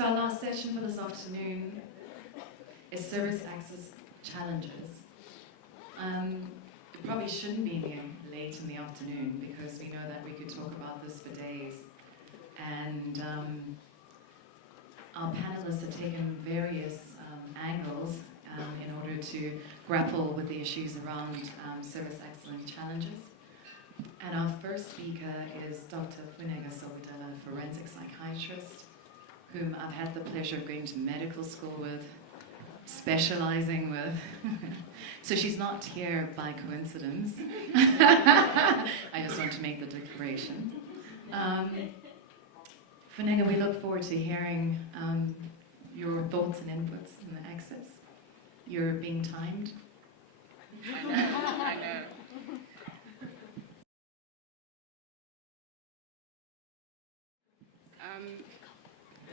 So our last session for this afternoon is Service Access Challenges. It probably shouldn't be late in the afternoon because we know that we could talk about this for days. And our panelists have taken various angles in order to grapple with the issues around service excellence challenges. And our first speaker is Dr. Funeka Sobudela, a forensic psychiatrist, whom I've had the pleasure of going to medical school with, specializing with. So she's not here by coincidence. I just want to make the declaration. Funeka, we look forward to hearing your thoughts and inputs in the access. You're being timed. I know.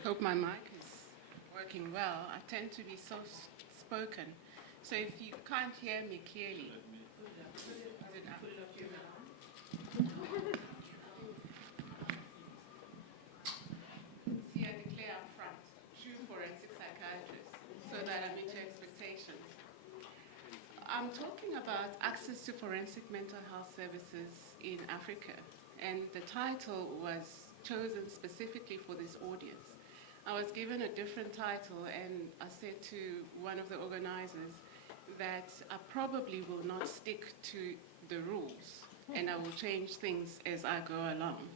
Hope my mic is working well. I tend to be soft-spoken, so if you can't hear me clearly, see, I declare up front, true forensic psychiatrist, so that I meet your expectations. I'm talking about access to forensic mental health services in Africa, and the title was chosen specifically for this audience. I was given a different title, and I said to one of the organizers that I probably will not stick to the rules, and I will change things as I go along.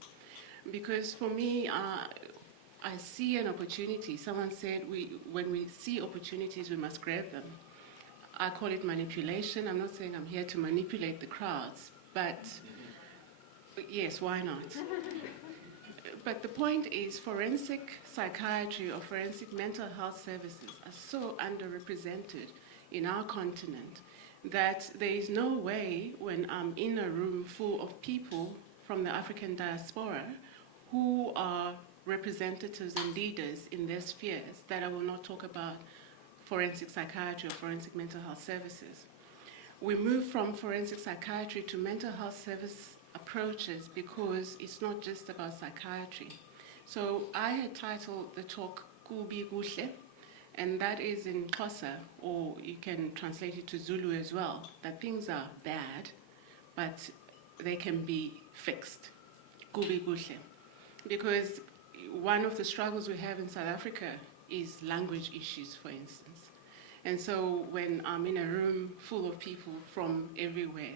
Because for me, I see an opportunity. Someone said when we see opportunities, we must grab them. I call it manipulation. I'm not saying I'm here to manipulate the crowds, but yes, why not? But the point is, forensic psychiatry or forensic mental health services are so underrepresented in our continent that there is no way when I'm in a room full of people from the African diaspora who are representatives and leaders in their spheres that I will not talk about forensic psychiatry or forensic mental health services. We move from forensic psychiatry to mental health service approaches because it's not just about psychiatry. So I had titled the talk Kubi Kuhle, and that is in Xhosa, or you can translate it to Zulu as well, that things are bad, but they can be fixed. Kubi Kuhle. Because one of the struggles we have in South Africa is language issues, for instance. And so when I'm in a room full of people from everywhere,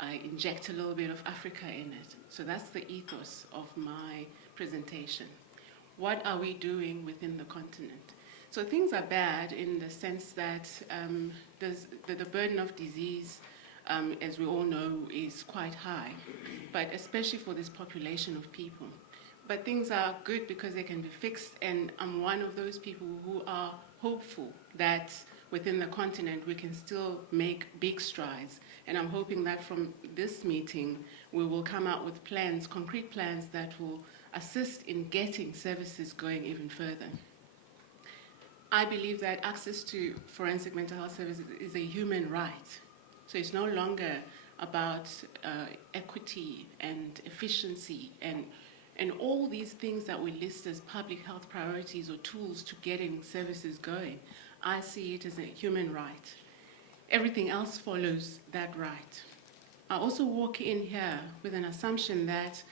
I inject a little bit of Africa in it. So that's the ethos of my presentation. What are we doing within the continent? So things are bad in the sense that the burden of disease, as we all know, is quite high, but especially for this population of people. But things are good because they can be fixed, and I'm one of those people who are hopeful that within the continent we can still make big strides. And I'm hoping that from this meeting we will come out with plans, concrete plans that will assist in getting services going even further. I believe that access to forensic mental health services is a human right. So it's no longer about equity and efficiency and all these things that we list as public health priorities or tools to getting services going. I see it as a human right. Everything else follows that right. I also walk in here with an assumption that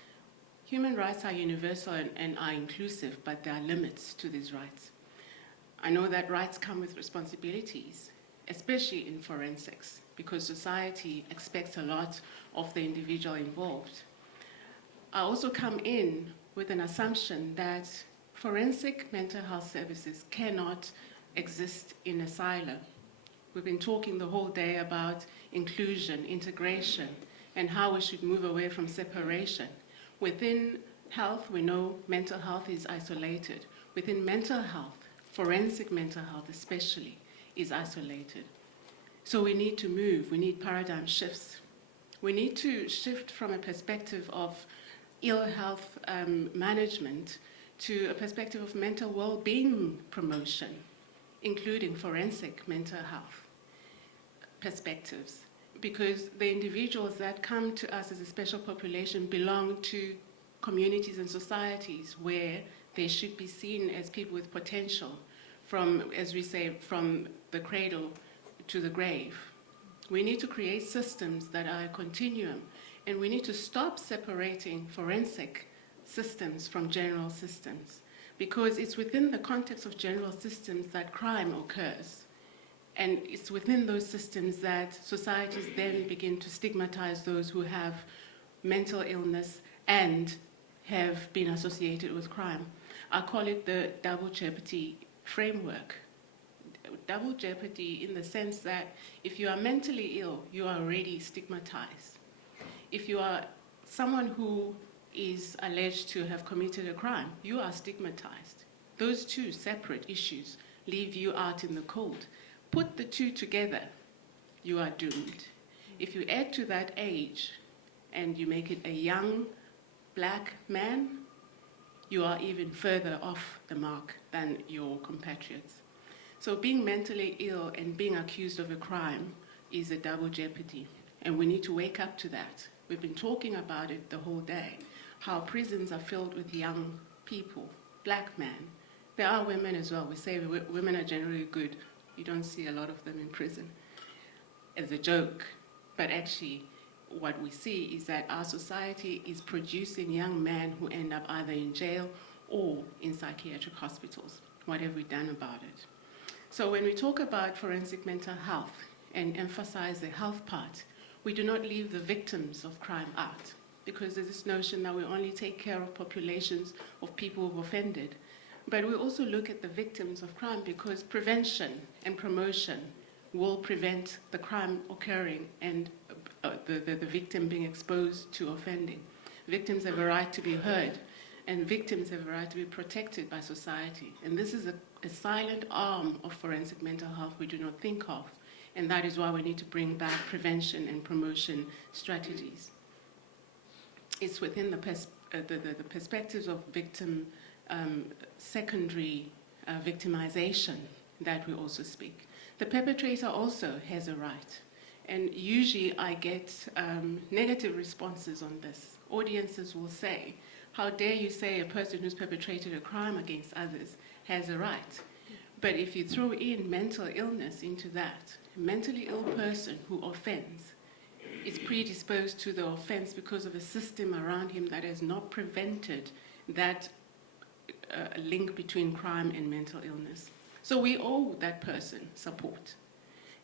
human rights are universal and are inclusive, but there are limits to these rights. I know that rights come with responsibilities, especially in forensics, because society expects a lot of the individual involved. I also come in with an assumption that forensic mental health services cannot exist in a silo. We've been talking the whole day about inclusion, integration, and how we should move away from separation. Within health, we know mental health is isolated. Within mental health, forensic mental health especially, is isolated. So we need to move, we need paradigm shifts. We need to shift from a perspective of ill health management to a perspective of mental well-being promotion, including forensic mental health perspectives, because the individuals that come to us as a special population belong to communities and societies where they should be seen as people with potential from, as we say, from the cradle to the grave. We need to create systems that are a continuum, and we need to stop separating forensic systems from general systems, because it's within the context of general systems that crime occurs. And it's within those systems that societies then begin to stigmatize those who have mental illness and have been associated with crime. I call it the double jeopardy framework. Double jeopardy in the sense that if you are mentally ill, you are already stigmatized. If you are someone who is alleged to have committed a crime, you are stigmatized. Those two separate issues leave you out in the cold. Put the two together, you are doomed. If you add to that age and you make it a young black man, you are even further off the mark than your compatriots. So being mentally ill and being accused of a crime is a double jeopardy, and we need to wake up to that. We've been talking about it the whole day, how prisons are filled with young people, black men. There are women as well. We say women are generally good. You don't see a lot of them in prison as a joke, but actually what we see is that our society is producing young men who end up either in jail or in psychiatric hospitals. What have we done about it? So when we talk about forensic mental health and emphasize the health part, we do not leave the victims of crime out, because there's this notion that we only take care of populations of people who've offended. But we also look at the victims of crime, because prevention and promotion will prevent the crime occurring and the victim being exposed to offending. Victims have a right to be heard, and victims have a right to be protected by society. And this is a silent arm of forensic mental health we do not think of, and that is why we need to bring back prevention and promotion strategies. It's within the perspectives of victim secondary victimization that we also speak. The perpetrator also has a right, and usually I get negative responses on this. Audiences will say, how dare you say a person who's perpetrated a crime against others has a right? But if you throw in mental illness into that, a mentally ill person who offends is predisposed to the offense because of a system around him that has not prevented that link between crime and mental illness. So we owe that person support.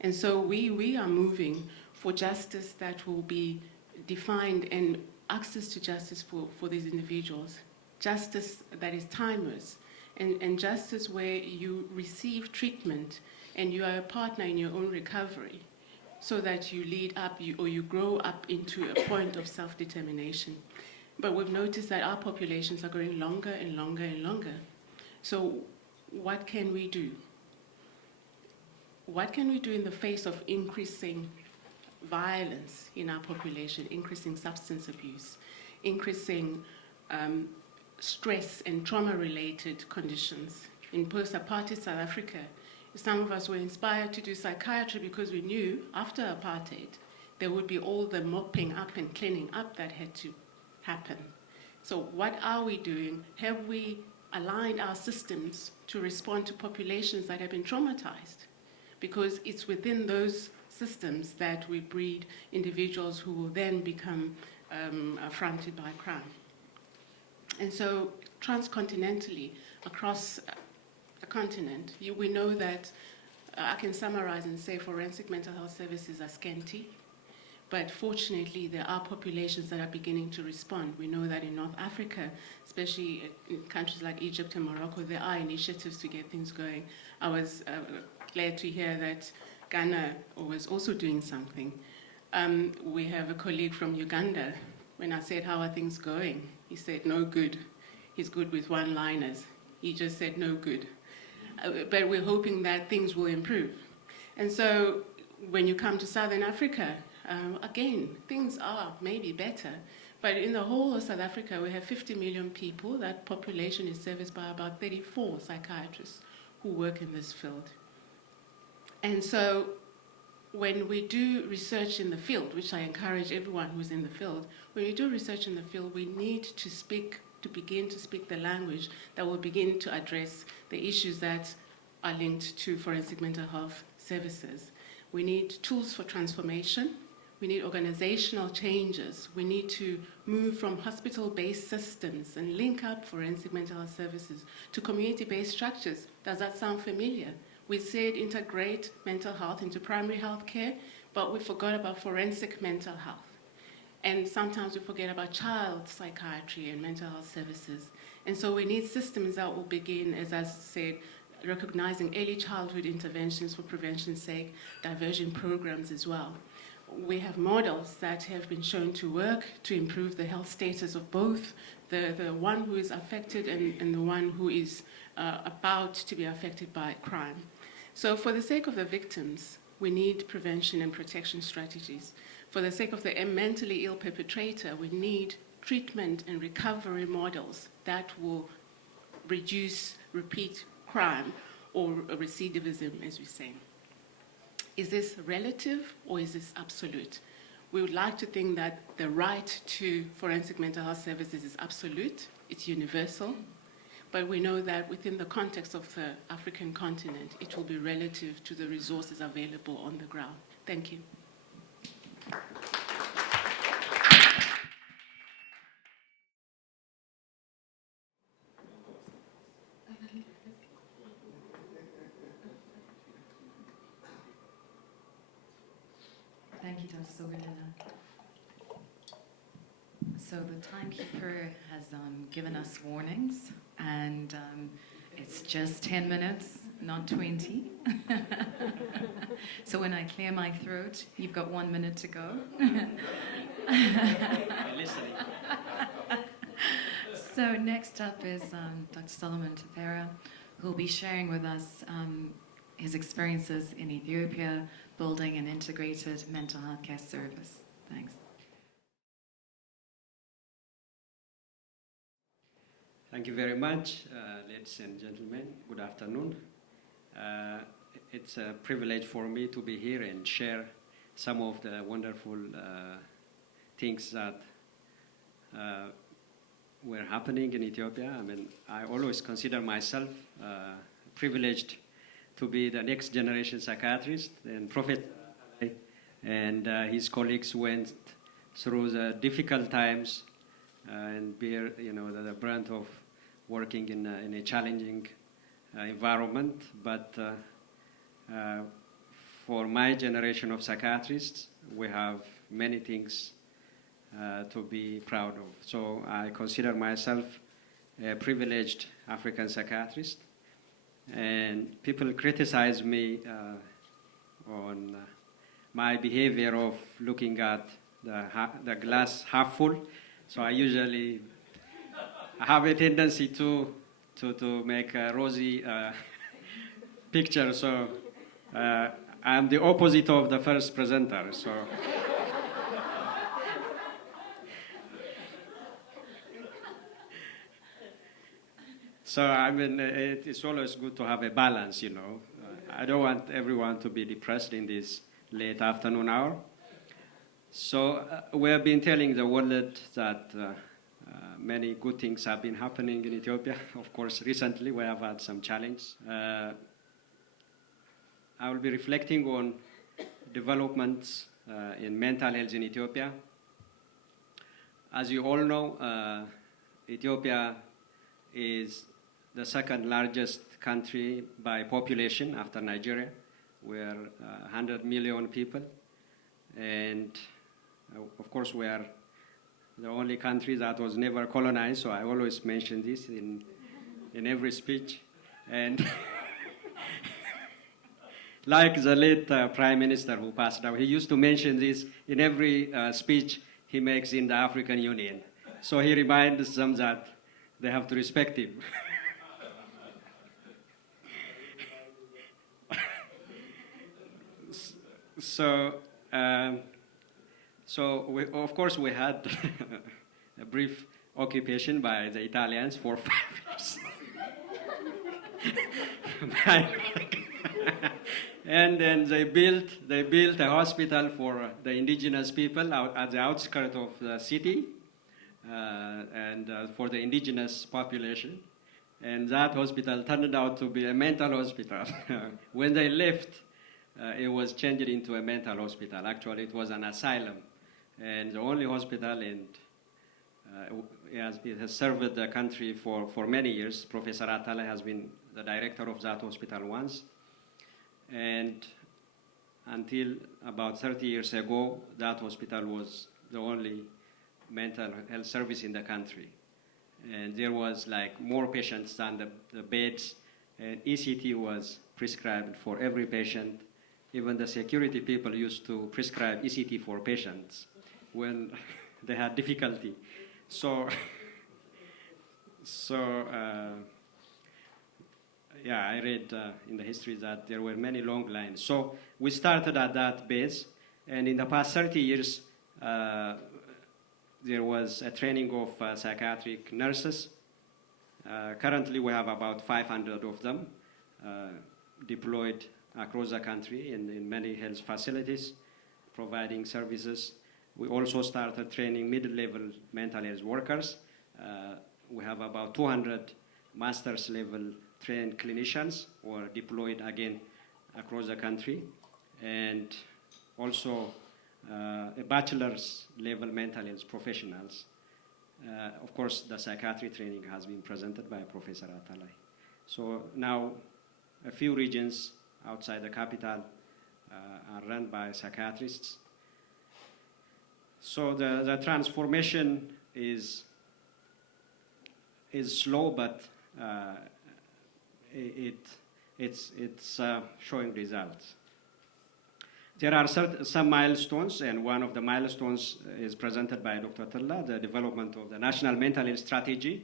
And so we are moving for justice that will be defined, and access to justice for these individuals. Justice that is timeless, and justice where you receive treatment and you are a partner in your own recovery, so that you lead up or you grow up into a point of self-determination. But we've noticed that our populations are growing longer and longer and longer. So what can we do? What can we do in the face of increasing violence in our population, increasing substance abuse, increasing stress and trauma-related conditions? In post-apartheid South Africa, some of us were inspired to do psychiatry because we knew after apartheid there would be all the mopping up and cleaning up that had to happen. So what are we doing? Have we aligned our systems to respond to populations that have been traumatized? Because it's within those systems that we breed individuals who will then become affronted by crime. And so transcontinentally, across the continent, we know that I can summarize and say forensic mental health services are scanty, but fortunately there are populations that are beginning to respond. We know that in North Africa, especially in countries like Egypt and Morocco, there are initiatives to get things going. I was glad to hear that Ghana was also doing something. We have a colleague from Uganda. When I said, how are things going? He said, no good. He's good with one-liners. He just said, no good. But we're hoping that things will improve. And so when you come to Southern Africa, again, things are maybe better. But in the whole of South Africa, we have 50 million people. That population is serviced by about 34 psychiatrists who work in this field. And so when we do research in the field, which I encourage everyone who's in the field, when you do research in the field, we need to speak to begin to speak the language that will begin to address the issues that are linked to forensic mental health services. We need tools for transformation. We need organizational changes. We need to move from hospital-based systems and link up forensic mental health services to community-based structures. Does that sound familiar? We said integrate mental health into primary health care, but we forgot about forensic mental health. And sometimes we forget about child psychiatry and mental health services. And so we need systems that will begin, as I said, recognizing early childhood interventions for prevention's sake, diversion programs as well. We have models that have been shown to work to improve the health status of both the one who is affected and the one who is about to be affected by crime. So for the sake of the victims, we need prevention and protection strategies. For the sake of the mentally ill perpetrator, we need treatment and recovery models that will reduce repeat crime or recidivism, as we say. Is this relative or is this absolute? We would like to think that the right to forensic mental health services is absolute, it's universal, but we know that within the context of the African continent, it will be relative to the resources available on the ground. Thank you. Thank you, Dr. Sogadina. So the timekeeper has given us warnings, and it's just 10 minutes, not 20. So when I clear my throat, you've got 1 minute to go. Listening. So next up is Dr. Solomon Tefera, who will be sharing with us his experiences in Ethiopia, building an integrated mental health care service. Thanks. Thank you very much, ladies and gentlemen. Good afternoon. It's a privilege for me to be here and share some of the wonderful things that were happening in Ethiopia. I mean, I always consider myself privileged to be the next generation psychiatrist, and Prophet and his colleagues went through the difficult times and bear, the brunt of working in a challenging environment. But for my generation of psychiatrists, we have many things to be proud of. So I consider myself a privileged African psychiatrist. And people criticize me on my behavior of looking at the glass half full. So I usually have a tendency to make a rosy picture. So I'm the opposite of the first presenter. So I mean, it's always good to have a balance, I don't want everyone to be depressed in this late afternoon hour. So we have been telling the world that many good things have been happening in Ethiopia. Of course, recently we have had some challenge. I will be reflecting on developments in mental health in Ethiopia. As you all know, Ethiopia is the second largest country by population after Nigeria. We're 100 million people. And of course, we are the only country that was never colonized, so I always mention this in every speech. And like the late Prime Minister who passed away, he used to mention this in every speech he makes in the African Union. So he reminds them that they have to respect him. So of course we had a brief occupation by the Italians for 5 years. And then they built a hospital for the indigenous people at the outskirts of the city. and for the indigenous population. And that hospital turned out to be a mental hospital. When they left, it was changed into a mental hospital. Actually, it was an asylum, and the only hospital, and it has served the country for many years. Professor Atala has been the director of that hospital once, and until about 30 years ago, that hospital was the only mental health service in the country. And there was like more patients than the beds, and ECT was prescribed for every patient. Even the security people used to prescribe ECT for patients when they had difficulty. So, yeah, I read in the history that there were many long lines. So we started at that base, and in the past 30 years, there was a training of psychiatric nurses. Currently, we have about 500 of them deployed across the country in many health facilities, providing services. We also started training middle-level mental health workers. We have about 200 master's level trained clinicians who are deployed again across the country, and also a bachelor's level mental health professionals. Of course, the psychiatry training has been presented by Professor Atalay. So now a few regions outside the capital are run by psychiatrists. So the transformation is slow, but it's showing results. There are some milestones, and one of the milestones is presented by Dr. Tilla, the development of the National Mental Health Strategy.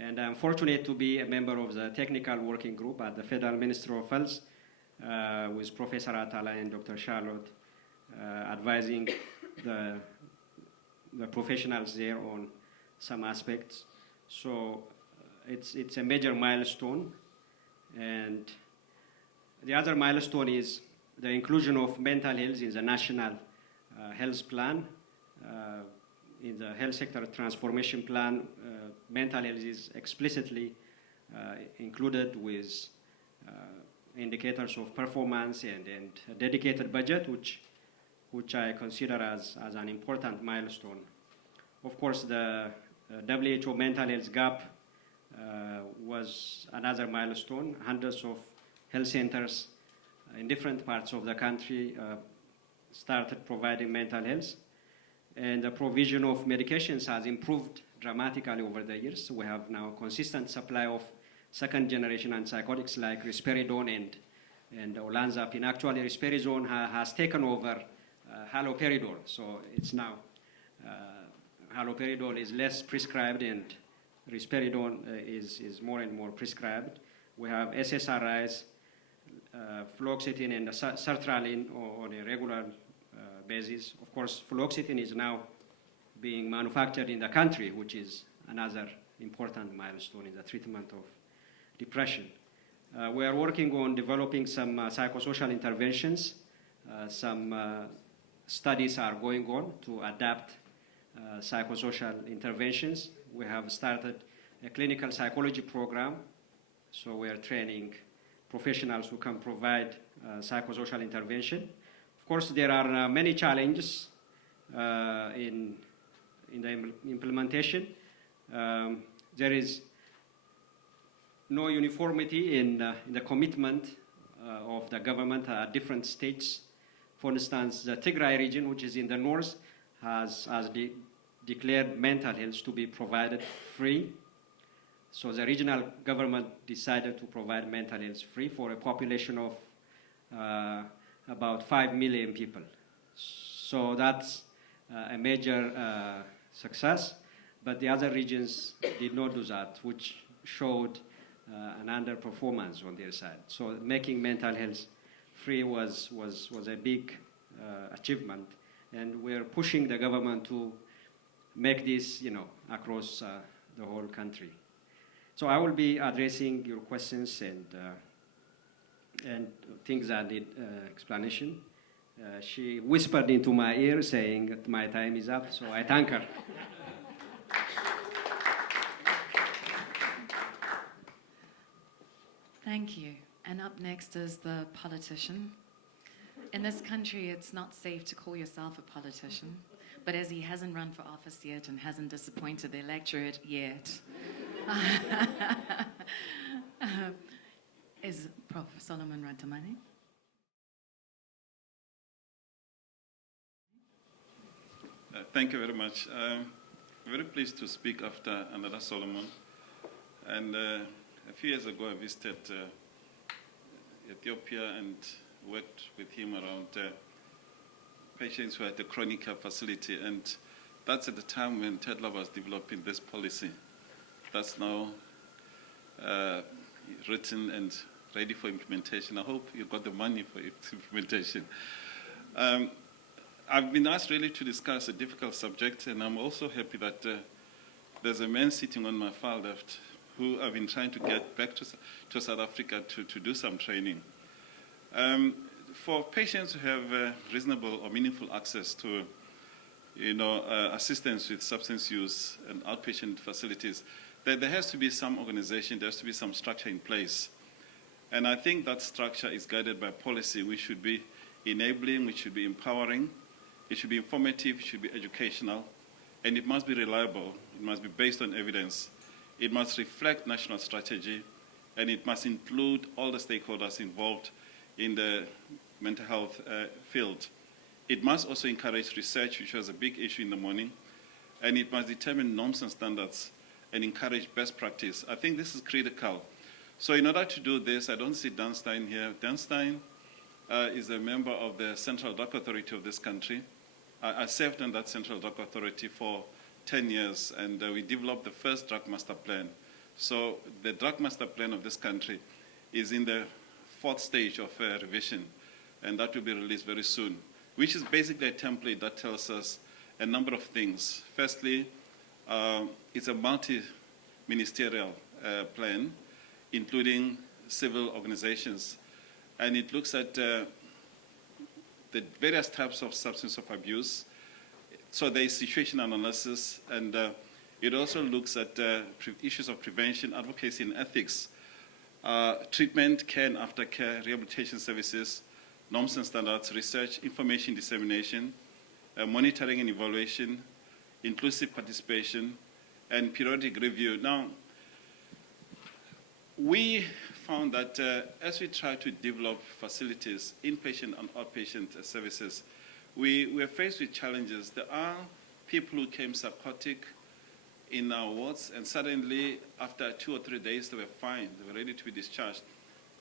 And I'm fortunate to be a member of the technical working group at the Federal Ministry of Health with Professor Atala and Dr. Charlotte advising the professionals there on some aspects. So it's a major milestone. And the other milestone is the inclusion of mental health in the National Health Plan. In the Health Sector Transformation Plan, mental health is explicitly included with indicators of performance and a dedicated budget, which I consider as an important milestone. Of course, the WHO mental health gap was another milestone. Hundreds of health centers in different parts of the country started providing mental health, and the provision of medications has improved dramatically over the years. We have now consistent supply of second-generation antipsychotics like risperidone and olanzapine. Actually, risperidone has taken over haloperidol, so it's now haloperidol is less prescribed, and risperidone is more and more prescribed. We have SSRIs, fluoxetine and sertraline on a regular basis. Of course, fluoxetine is now being manufactured in the country, which is another important milestone in the treatment of depression. We are working on developing some psychosocial interventions. Some studies are going on to adapt psychosocial interventions. We have started a clinical psychology program, so we are training professionals who can provide psychosocial intervention. Of course, there are many challenges in the implementation. There is no uniformity in the commitment of the government at different states. For instance, the Tigray region, which is in the north, has declared mental health to be provided free. So the regional government decided to provide mental health free for a population of about 5 million people. So that's a major success, but the other regions did not do that, which showed an underperformance on their side. So making mental health free was a big achievement, and we're pushing the government to make this, across the whole country. So I will be addressing your questions and things that need explanation. She whispered into my ear saying that my time is up, so I thank her. Thank you. And up next is the politician. In this country, it's not safe to call yourself a politician, but as he hasn't run for office yet and hasn't disappointed the electorate yet, is Prof. Solomon Ratamani. Thank you very much. Very pleased to speak after another Solomon. And a few years ago, I visited Ethiopia and worked with him around patients who had the chronic care facility. And that's at the time when Tedla was developing this policy. That's now written and ready for implementation. I hope you got the money for its implementation. I've been asked really to discuss a difficult subject, and I'm also happy that there's a man sitting on my far left who I've been trying to get back to South Africa to do some training. For patients who have reasonable or meaningful access to assistance with substance use and outpatient facilities, there has to be some organization, there has to be some structure in place. And I think that structure is guided by policy, which should be enabling, which should be empowering, it should be informative, it should be educational, and it must be reliable, it must be based on evidence, it must reflect national strategy, and it must include all the stakeholders involved in the mental health field. It must also encourage research, which was a big issue in the morning, and it must determine norms and standards and encourage best practice. I think this is critical. So in order to do this, I don't see Dan Stein here. Dan Stein is a member of the Central Drug Authority of this country. I served on that Central Drug Authority for 10 years, and we developed the first drug master plan. So the drug master plan of this country is in the 4th stage of revision, and that will be released very soon, which is basically a template that tells us a number of things. Firstly, it's a multi-ministerial plan, including civil organizations, and it looks at the various types of substance of abuse. So there is situation analysis, and it also looks at issues of prevention, advocacy, and ethics, treatment, care and aftercare, rehabilitation services, norms and standards, research, information dissemination, monitoring and evaluation, inclusive participation, and periodic review. Now, we found that as we try to develop facilities, inpatient and outpatient services, we were faced with challenges. There are people who came psychotic in our wards, and suddenly, after 2 or 3 days, they were fine. They were ready to be discharged.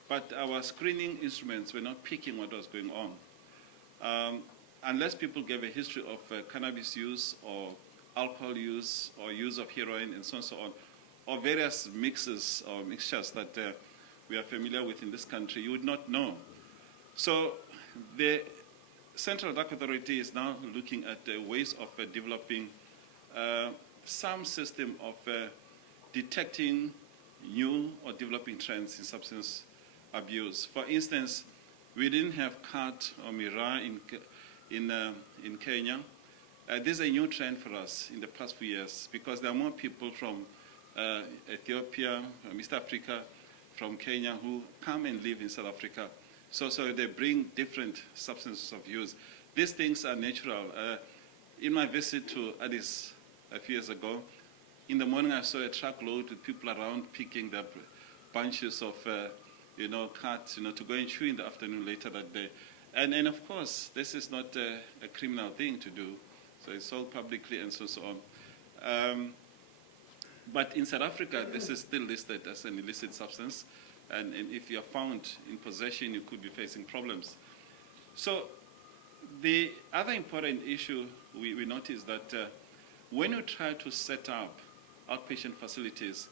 But our screening instruments were not picking what was going on. Unless people gave a history of cannabis use or alcohol use or use of heroin and so on and so on, or various mixes or mixtures that we are familiar with in this country, you would not know. So the Central Drug Authority is now looking at ways of developing some system of detecting new or developing trends in substance abuse. For instance, we didn't have CAT or MIRA in Kenya. This is a new trend for us in the past few years because there are more people from Ethiopia, East Africa, from Kenya who come and live in South Africa. So they bring different substances of use. These things are natural. In my visit to Addis a few years ago, in the morning I saw a truckload with people around picking the bunches of carts, to go and chew in the afternoon later that day. And of course, this is not a criminal thing to do. So it's sold publicly and so on. But in South Africa, this is still listed as an illicit substance. And if you're found in possession, you could be facing problems. So the other important issue we noticed that when you try to set up outpatient facilities,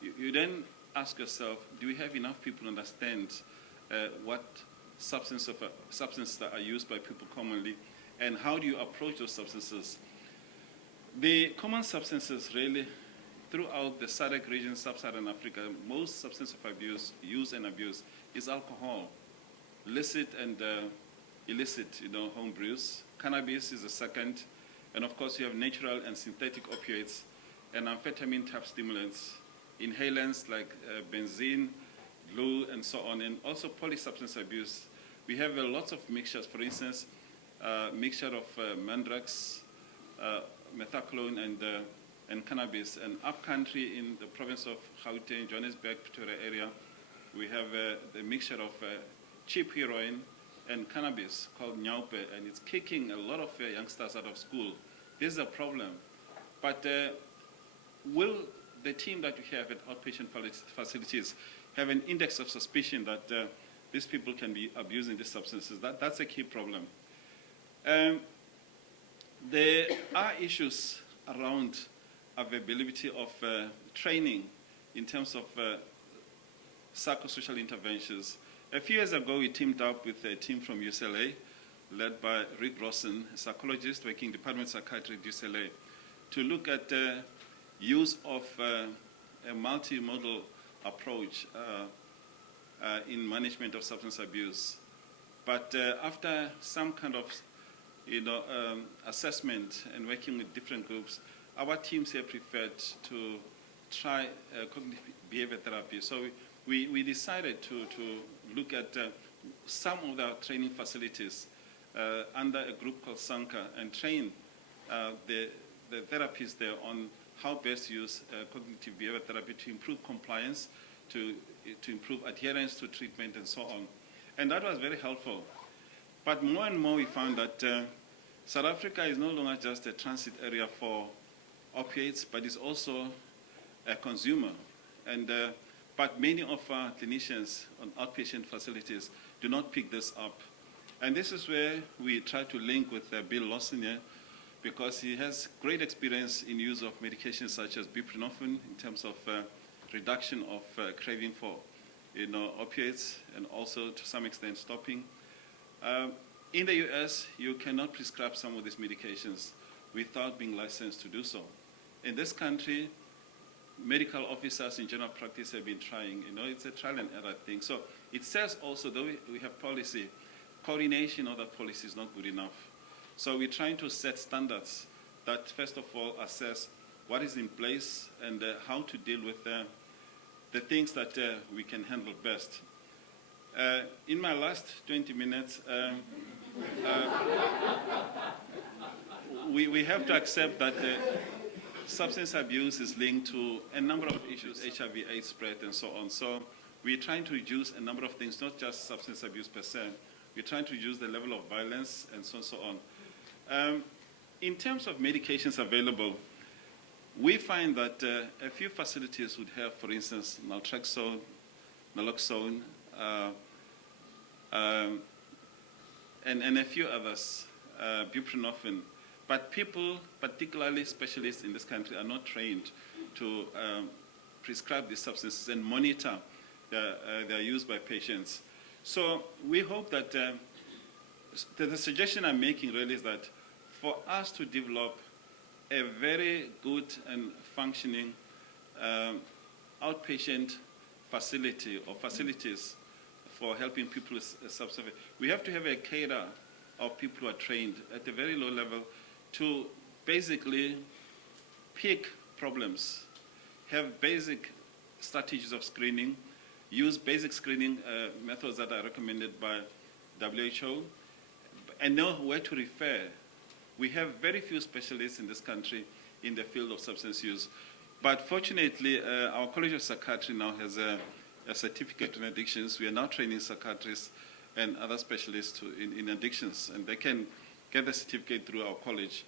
you then ask yourself, do we have enough people who understand what substances that are used by people commonly, and how do you approach those substances? The common substances really, throughout the SADC region, sub-Saharan Africa, most substance of abuse, use and abuse, is alcohol, licit and illicit, home brews. Cannabis is the second, and of course you have natural and synthetic opioids, and amphetamine type stimulants, inhalants like benzene, glue, and so on, and also polysubstance abuse. We have lots of mixtures, for instance, mixture of mandrax, methaqualone, and cannabis. And upcountry in the province of Gauteng, Johannesburg, Pretoria area, we have the mixture of cheap heroin and cannabis called Nyaupe, and it's kicking a lot of youngsters out of school. This is a problem. But will the team that we have at outpatient facilities have an index of suspicion that these people can be abusing these substances? That's a key problem. There are issues around availability of training in terms of psychosocial interventions. A few years ago, we teamed up with a team from UCLA, led by Rick Rossen, a psychologist working in the Department of Psychiatry at UCLA, to look at the use of a multimodal approach in management of substance abuse. But after some kind of assessment and working with different groups, our teams here preferred to try cognitive behavior therapy. So we decided to look at some of our training facilities under a group called SANCA and train the therapists there on how best to use cognitive behavior therapy to improve compliance, to improve adherence to treatment, and so on. And that was very helpful. But more and more we found that South Africa is no longer just a transit area for opiates, but it's also a consumer. And but many of our clinicians on outpatient facilities do not pick this up. And this is where we try to link with Bill Lawson here, because he has great experience in use of medications such as buprenorphine in terms of reduction of craving for opiates, and also to some extent stopping. In the US, you cannot prescribe some of these medications without being licensed to do so. In this country, medical officers in general practice have been trying. It's a trial and error thing. So it says also, though we have policy, coordination of that policy is not good enough. So we're trying to set standards that, first of all, assess what is in place and how to deal with the things that we can handle best. In my last 20 minutes, we have to accept that substance abuse is linked to a number of issues, HIV, AIDS spread, and so on. So we're trying to reduce a number of things, not just substance abuse per se. We're trying to reduce the level of violence and so on. In terms of medications available, we find that a few facilities would have, for instance, naltrexone, naloxone, and a few others, buprenorphine. But people, particularly specialists in this country, are not trained to prescribe these substances and monitor their use by patients. So we hope that the suggestion I'm making really is that for us to develop a very good and functioning outpatient facility or facilities for helping people with substance abuse, we have to have a cadre of people who are trained at a very low level to basically pick problems, have basic strategies of screening, use basic screening methods that are recommended by WHO, and know where to refer. We have very few specialists in this country in the field of substance use. But fortunately, our College of Psychiatry now has a certificate in addictions. We are now training psychiatrists and other specialists in addictions, and they can get the certificate through our college.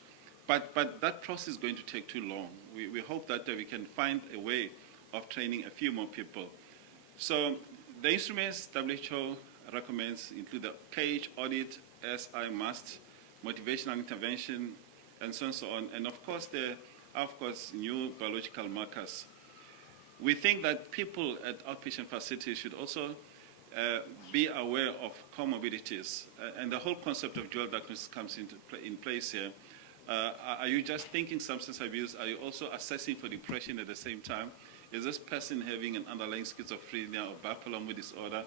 But that process is going to take too long. We hope that we can find a way of training a few more people. So the instruments WHO recommends include the cage audit, SI must, motivational intervention, and so on. And of course, there are, new biological markers. We think that people at outpatient facilities should also be aware of comorbidities. And the whole concept of dual diagnosis comes in place here. Are you just thinking substance abuse? Are you also assessing for depression at the same time? Is this person having an underlying schizophrenia or bipolar mood disorder?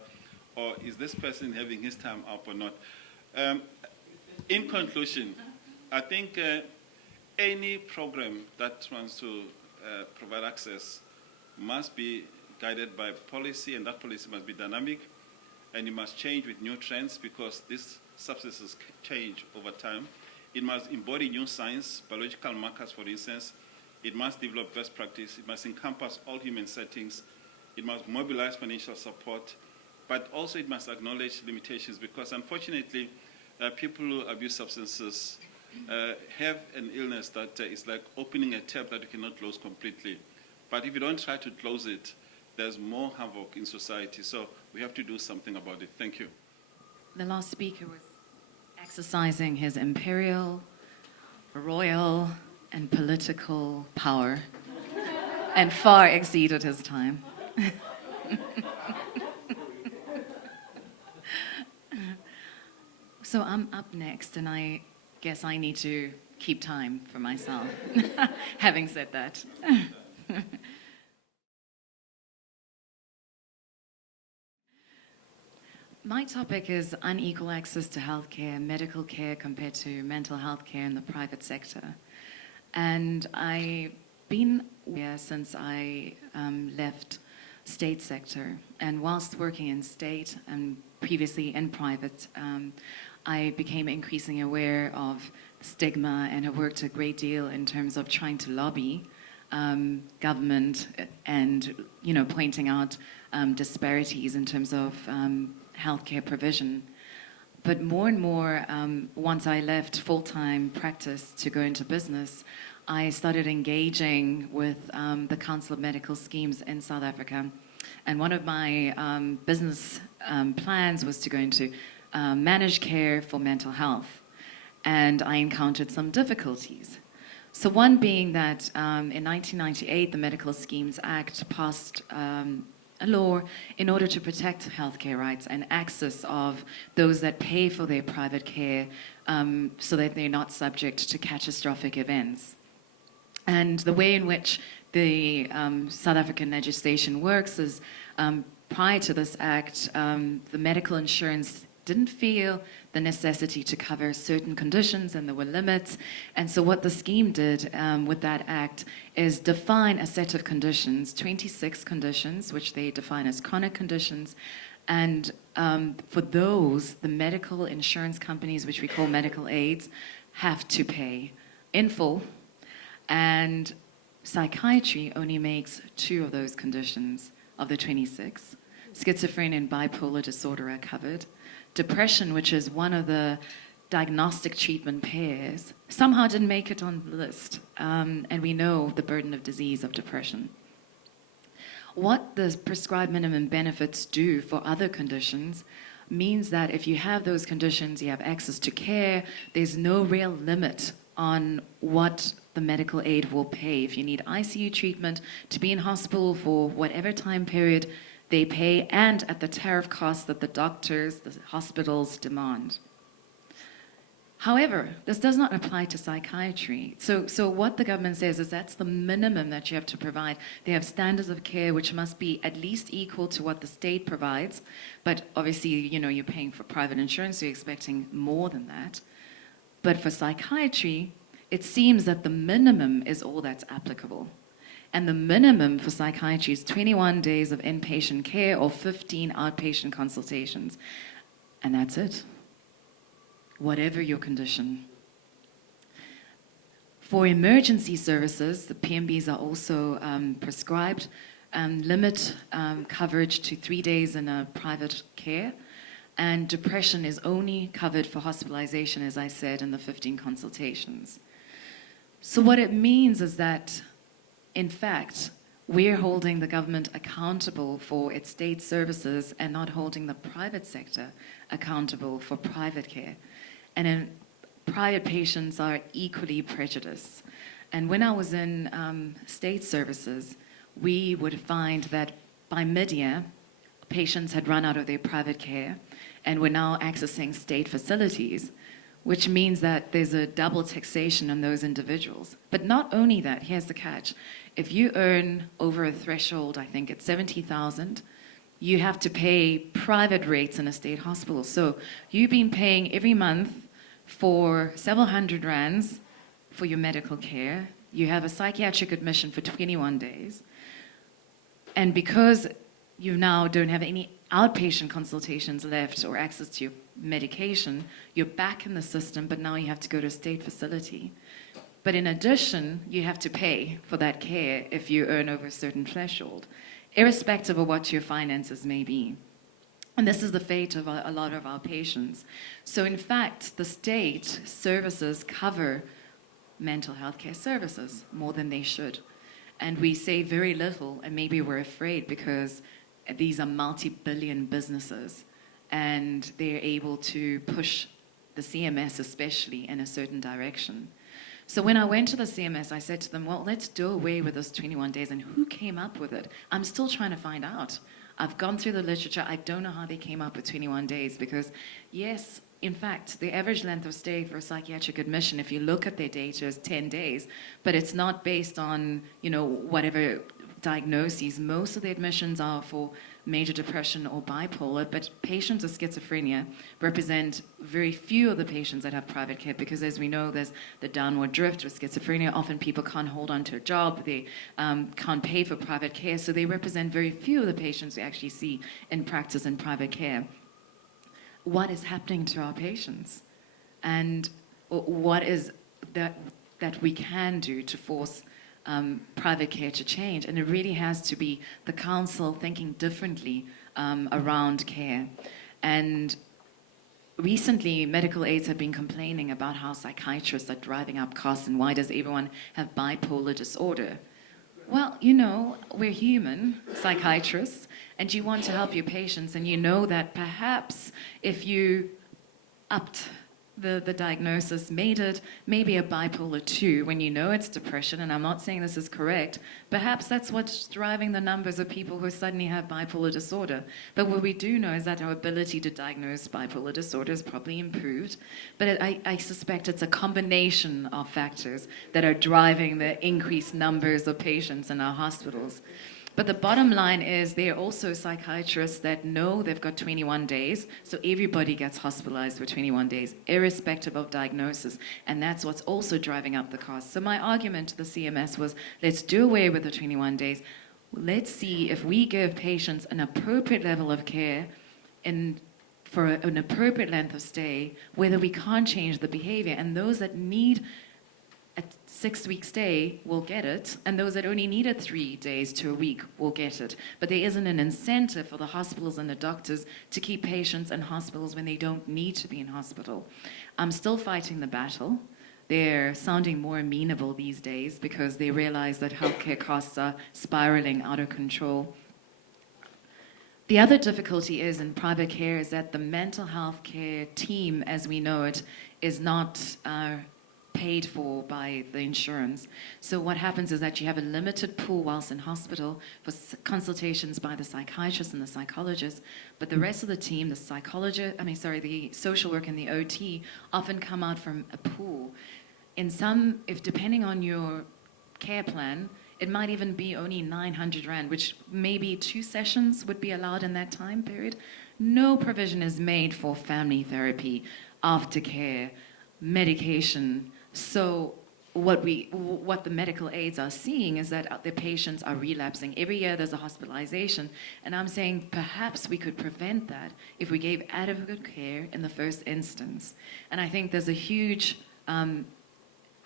Or is this person having his time up or not? In conclusion, I think any program that wants to provide access must be guided by policy, and that policy must be dynamic, and it must change with new trends because these substances change over time. It must embody new science, biological markers, for instance. It must develop best practice. It must encompass all human settings. It must mobilize financial support, but also it must acknowledge limitations because, unfortunately, people who abuse substances have an illness that is like opening a tap that you cannot close completely. But if you don't try to close it, there's more havoc in society. So we have to do something about it. Thank you. The last speaker was exercising his imperial, royal, and political power and far exceeded his time. So I'm up next, and I guess I need to keep time for myself, having said that. My topic is unequal access to healthcare, medical care compared to mental health care in the private sector. And I've been here since I left state sector. And whilst working in state and previously in private, I became increasingly aware of stigma and have worked a great deal in terms of trying to lobby government and, pointing out disparities in terms of healthcare provision. But more and more, once I left full-time practice to go into business, I started engaging with the Council of Medical Schemes in South Africa. And one of my business plans was to go into managed care for mental health. And I encountered some difficulties. So one being that in 1998, the Medical Schemes Act passed a law in order to protect healthcare rights and access of those that pay for their private care so that they're not subject to catastrophic events. And the way in which the South African legislation works is prior to this act, the medical insurance didn't feel the necessity to cover certain conditions, and there were limits. And so what the scheme did with that act is define a set of conditions, 26 conditions, which they define as chronic conditions. And for those, the medical insurance companies, which we call medical aids, have to pay in full. And psychiatry only makes 2 of those conditions of the 26. Schizophrenia and bipolar disorder are covered. Depression, which is one of the diagnostic treatment pairs, somehow didn't make it on the list. And we know the burden of disease of depression. What the prescribed minimum benefits do for other conditions means that if you have those conditions, you have access to care, there's no real limit on what the medical aid will pay. If you need ICU treatment, to be in hospital for whatever time period, they pay, and at the tariff cost that the doctors, the hospitals demand. However, this does not apply to psychiatry. So what the government says is that's the minimum that you have to provide. They have standards of care which must be at least equal to what the state provides. But obviously, you're paying for private insurance, so you're expecting more than that. But for psychiatry, it seems that the minimum is all that's applicable. And the minimum for psychiatry is 21 days of inpatient care or 15 outpatient consultations. And that's it. Whatever your condition. For emergency services, the PMBs are also prescribed and limit coverage to 3 days in a private care. And depression is only covered for hospitalization, as I said, in the 15 consultations. So what it means is that, in fact, we're holding the government accountable for its state services and not holding the private sector accountable for private care. And then private patients are equally prejudiced. And when I was in state services, we would find that by mid-year, patients had run out of their private care and were now accessing state facilities, which means that there's a double taxation on those individuals. But not only that, here's the catch. If you earn over a threshold, I think it's 70,000, you have to pay private rates in a state hospital. So you've been paying every month for several hundred rands for your medical care. You have a psychiatric admission for 21 days. And because you now don't have any outpatient consultations left or access to your medication, you're back in the system, but now you have to go to a state facility. But in addition, you have to pay for that care if you earn over a certain threshold, irrespective of what your finances may be. And this is the fate of a lot of our patients. So in fact, the state services cover mental health care services more than they should. And we say very little, and maybe we're afraid because these are multi-billion businesses, and they're able to push the CMS especially in a certain direction. So when I went to the CMS, I said to them, well, let's do away with this 21 days, and who came up with it? I'm still trying to find out. I've gone through the literature. I don't know how they came up with 21 days because, yes, in fact, the average length of stay for a psychiatric admission, if you look at their data, is 10 days, but it's not based on, whatever diagnoses. Most of the admissions are for major depression or bipolar, but patients with schizophrenia represent very few of the patients that have private care because, as we know, there's the downward drift with schizophrenia. Often people can't hold on to a job, they can't pay for private care, so they represent very few of the patients we actually see in practice in private care. What is happening to our patients? And what is that we can do to force private care to change? And it really has to be the council thinking differently around care. And recently, medical aides have been complaining about how psychiatrists are driving up costs and why does everyone have bipolar disorder? Well, we're human psychiatrists, and you want to help your patients, and you know that perhaps if you upped the diagnosis, made it maybe a bipolar 2 when you know it's depression, and I'm not saying this is correct, perhaps that's what's driving the numbers of people who suddenly have bipolar disorder. But what we do know is that our ability to diagnose bipolar disorder is probably improved, but I suspect it's a combination of factors that are driving the increased numbers of patients in our hospitals. But the bottom line is there are also psychiatrists that know they've got 21 days, so everybody gets hospitalized for 21 days, irrespective of diagnosis, and that's what's also driving up the cost. So my argument to the CMS was, let's do away with the 21 days. Let's see if we give patients an appropriate level of care for an appropriate length of stay, whether we can't change the behavior, and those that need a 6-week stay will get it, and those that only need it 3 days to a week will get it. But there isn't an incentive for the hospitals and the doctors to keep patients in hospitals when they don't need to be in hospital. I'm still fighting the battle. They're sounding more amenable these days because they realize that healthcare costs are spiraling out of control. The other difficulty is in private care is that the mental health care team, as we know it, is not paid for by the insurance. So what happens is that you have a limited pool whilst in hospital for consultations by the psychiatrist and the psychologist, but the rest of the team, the social work and the OT, often come out from a pool. If depending on your care plan, it might even be only 900 Rand, which maybe 2 sessions would be allowed in that time period. No provision is made for family therapy, aftercare, medication. So what the medical aides are seeing is that the patients are relapsing. Every year there's a hospitalization, and I'm saying perhaps we could prevent that if we gave adequate care in the first instance. And I think there's a huge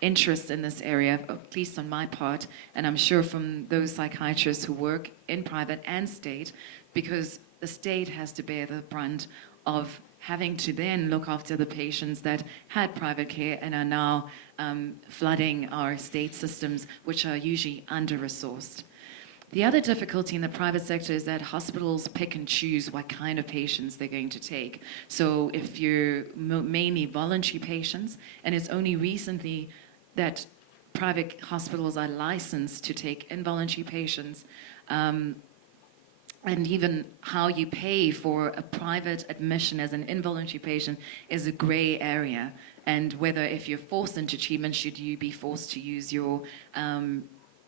interest in this area, at least on my part, and I'm sure from those psychiatrists who work in private and state, because the state has to bear the brunt of having to then look after the patients that had private care and are now flooding our state systems, which are usually under-resourced. The other difficulty in the private sector is that hospitals pick and choose what kind of patients they're going to take. So if you're mainly voluntary patients, and it's only recently that private hospitals are licensed to take involuntary patients, and even how you pay for a private admission as an involuntary patient is a gray area. And whether if you're forced into treatment, should you be forced to use your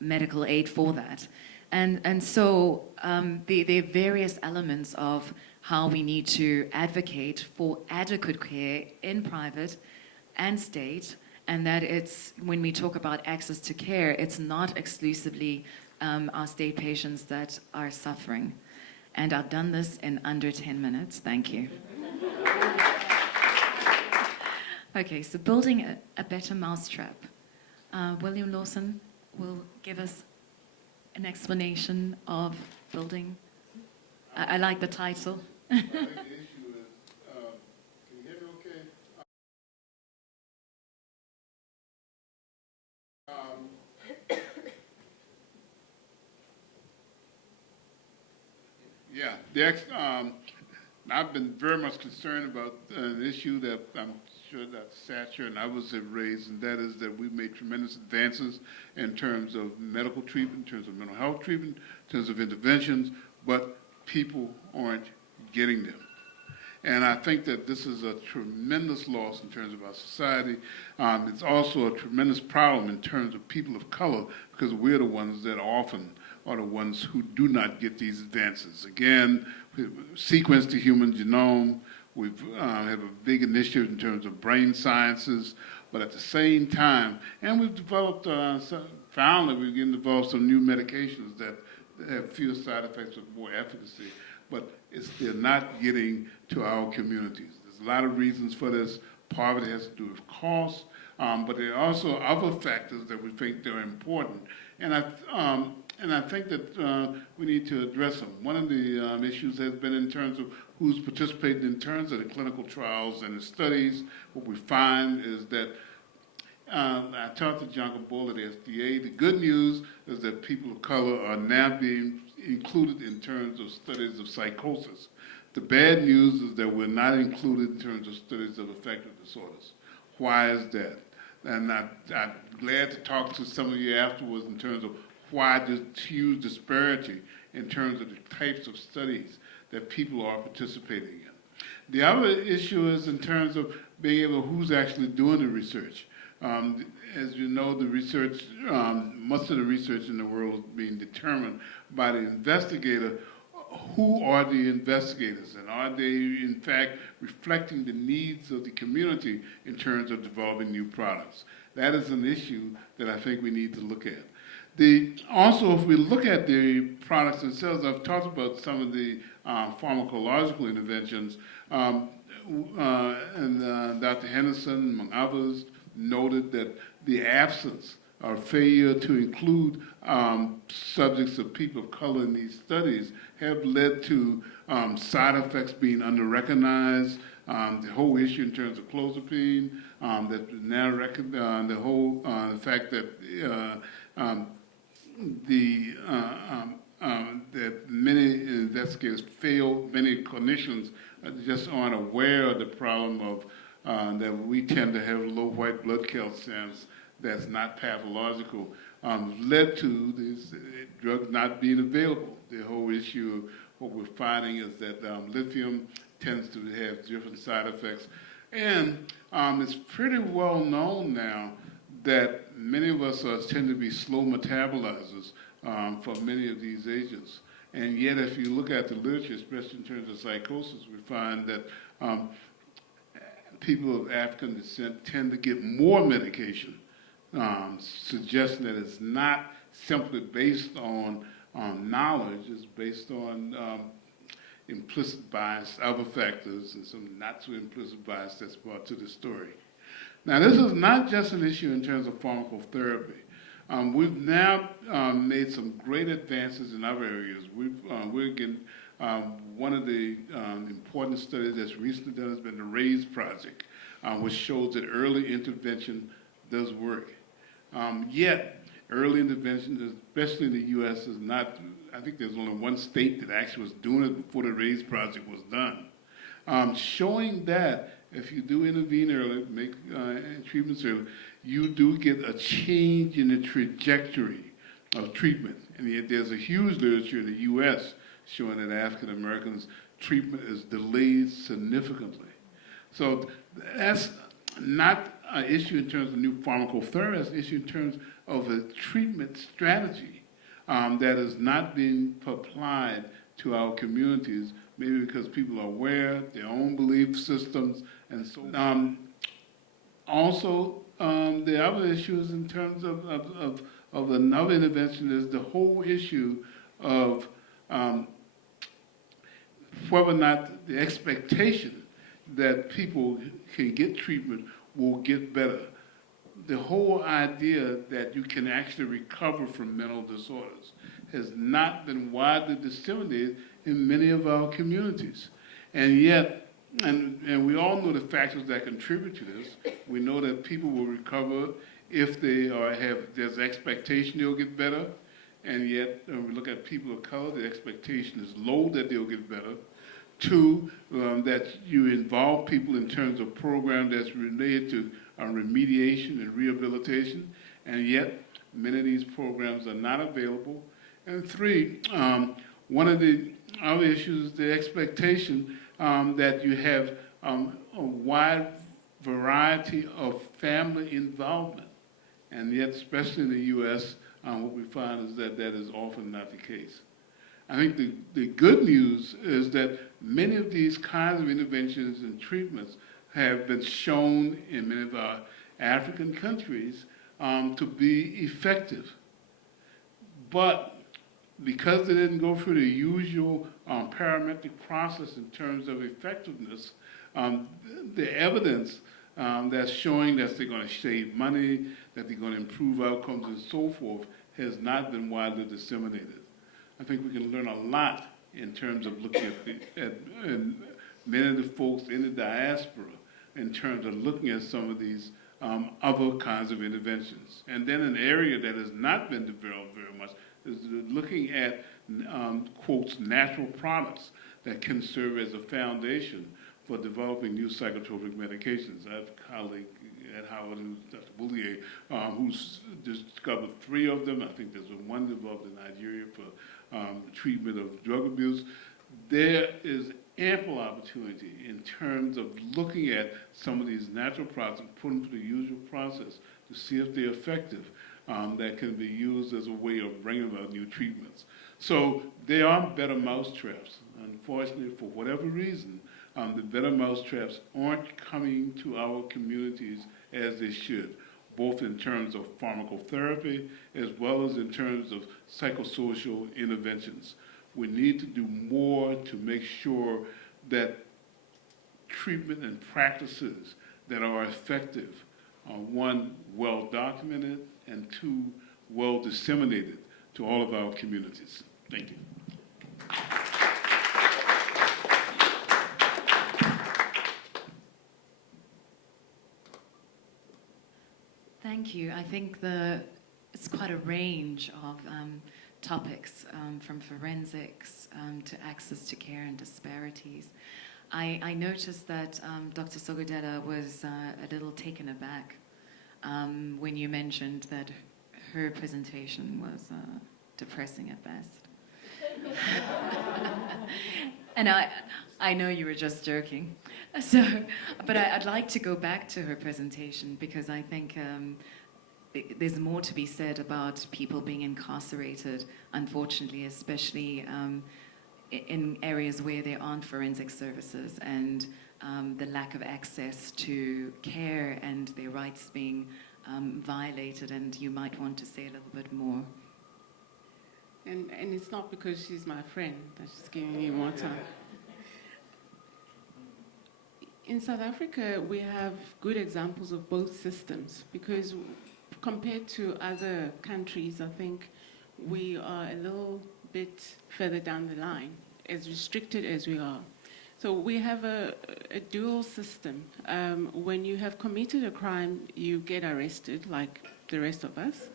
medical aid for that? And so there are various elements of how we need to advocate for adequate care in private and state, and that it's, when we talk about access to care, it's not exclusively our state patients that are suffering. And I've done this in under 10 minutes. Thank you. Okay, so building a better mousetrap. William Lawson will give us an explanation of building. I like the title. I think the issue is, can you hear me okay? I've been very much concerned about an issue that I'm sure that Satcher and others have raised, and that is that we've made tremendous advances in terms of medical treatment, in terms of mental health treatment, in terms of interventions, but people aren't getting them. And I think that this is a tremendous loss in terms of our society. It's also a tremendous problem in terms of people of color, because we're the ones that often are the ones who do not get these advances. Again, we've sequenced the human genome. We have a big initiative in terms of brain sciences, but at the same time, and we've developed, finally we're getting to develop some new medications that have fewer side effects with more efficacy, but they're not getting to our communities. There's a lot of reasons for this. Poverty has to do with cost, but there are also other factors that we think that are important. And I think that we need to address them. One of the issues has been in terms of who's participating in terms of the clinical trials and the studies. What we find is that I talked to John Cabral at the FDA. The good news is that people of color are now being included in terms of studies of psychosis. The bad news is that we're not included in terms of studies of affective disorders. Why is that? And I'm glad to talk to some of you afterwards in terms of why this huge disparity in terms of the types of studies that people are participating in. The other issue is in terms of being able, who's actually doing the research. As you know, the research, most of the research in the world is being determined by the investigator. Who are the investigators, and are they in fact reflecting the needs of the community in terms of developing new products? That is an issue that I think we need to look at. Also, if we look at the products themselves, I've talked about some of the pharmacological interventions, and Dr. Henderson, among others, noted that the absence or failure to include subjects of people of color in these studies have led to side effects being under-recognized, the whole issue in terms of clozapine, that now the whole the fact that that many investigators fail, many clinicians just aren't aware of the problem of that we tend to have low white blood counts that's not pathological, led to these drugs not being available. The whole issue, what we're finding is that lithium tends to have different side effects. And it's pretty well known now that many of us tend to be slow metabolizers for many of these agents. And yet, if you look at the literature, especially in terms of psychosis, we find that people of African descent tend to get more medication, suggesting that it's not simply based on knowledge, it's based on implicit bias, other factors, and some not so implicit bias that's brought to the story. Now, this is not just an issue in terms of pharmacotherapy. We've now made some great advances in other areas. We're getting one of the important studies that's recently done has been the RAISE project, which shows that early intervention does work. Yet, early intervention, especially in the U.S., is not, I think there's only one state that actually was doing it before the RAISE project was done. Showing that if you do intervene early, make treatments early, you do get a change in the trajectory of treatment. And yet there's a huge literature in the U.S. showing that African Americans' treatment is delayed significantly. So that's not an issue in terms of new pharmacotherapy, it's an issue in terms of a treatment strategy that is not being applied to our communities, maybe because people are aware, their own belief systems, and so on. Also, the other issues in terms of of another intervention is the whole issue of whether or not the expectation that people can get treatment will get better. The whole idea that you can actually recover from mental disorders has not been widely disseminated in many of our communities. And yet, and we all know the factors that contribute to this. We know that people will recover if they there's expectation they'll get better. And yet, when we look at people of color, the expectation is low that they'll get better. Two, that you involve people in terms of programs that's related to remediation and rehabilitation, and yet many of these programs are not available. And three, one of the other issues is the expectation that you have a wide variety of family involvement, and yet, especially in the U.S., what we find is that that is often not the case. I think the good news is that many of these kinds of interventions and treatments have been shown in many of our African countries to be effective. But because they didn't go through the usual parametric process in terms of effectiveness, the evidence that's showing that they're going to save money, that they're going to improve outcomes and so forth, has not been widely disseminated. I think we can learn a lot in terms of looking at many of the folks in the diaspora in terms of looking at some of these other kinds of interventions. And then an area that has not been developed very much is looking at, quotes, natural products that can serve as a foundation for developing new psychotropic medications. I have a colleague at Howard, Dr. Boulier, who's discovered 3 of them. I think there's one developed in Nigeria for treatment of drug abuse. There is ample opportunity in terms of looking at some of these natural products and putting them through the usual process to see if they're effective, that can be used as a way of bringing about new treatments. So there are better mousetraps. Unfortunately, for whatever reason, the better mousetraps aren't coming to our communities as they should, both in terms of pharmacotherapy as well as in terms of psychosocial interventions. We need to do more to make sure that treatment and practices that are effective are, 1, well documented, and 2, well disseminated to all of our communities. Thank you. Thank you. I think it's quite a range of topics, from forensics to access to care and disparities. I noticed that Dr. Sogodela was a little taken aback when you mentioned that her presentation was depressing at best. And I know you were just joking. So, but I'd like to go back to her presentation because I think there's more to be said about people being incarcerated, unfortunately, especially in areas where there aren't forensic services, and the lack of access to care and their rights being violated. And you might want to say a little bit more. And it's not because she's my friend that she's giving me more time. In South Africa, we have good examples of both systems because compared to other countries, I think we are a little bit further down the line, as restricted as we are. So we have a dual system. When you have committed a crime, you get arrested like the rest of us.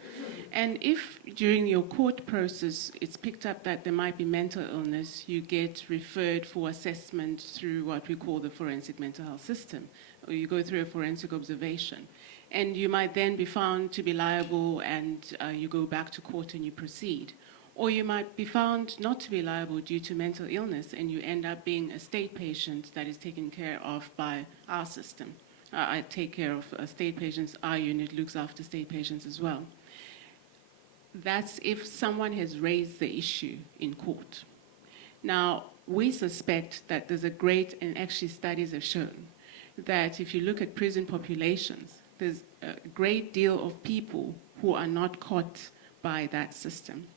And if during your court process it's picked up that there might be mental illness, you get referred for assessment through what we call the forensic mental health system, or you go through a forensic observation. And you might then be found to be liable and you go back to court and you proceed. Or you might be found not to be liable due to mental illness and you end up being a state patient that is taken care of by our system. I take care of state patients. Our unit looks after state patients as well. That's if someone has raised the issue in court. Now, we suspect that there's a great, and actually studies have shown, that if you look at prison populations, there's a great deal of people who are not caught by that system,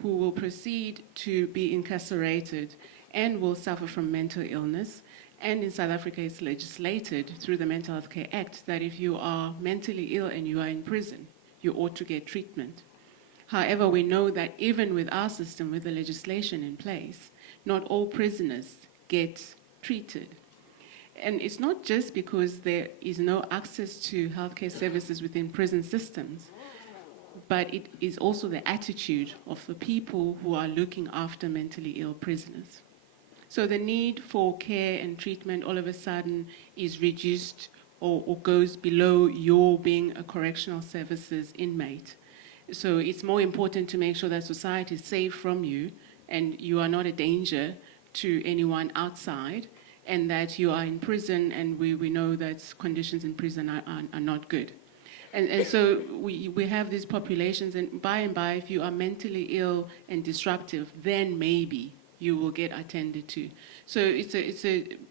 who will proceed to be incarcerated and will suffer from mental illness. And in South Africa, it's legislated through the Mental Health Care Act that if you are mentally ill and you are in prison, you ought to get treatment. However, we know that even with our system, with the legislation in place, not all prisoners get treated. And it's not just because there is no access to healthcare services within prison systems, but it is also the attitude of the people who are looking after mentally ill prisoners. So the need for care and treatment all of a sudden is reduced or goes below your being a correctional services inmate. So it's more important to make sure that society is safe from you and you are not a danger to anyone outside, and that you are in prison, and we know that conditions in prison are not good. And so we have these populations, and by, if you are mentally ill and disruptive, then maybe you will get attended to. So it's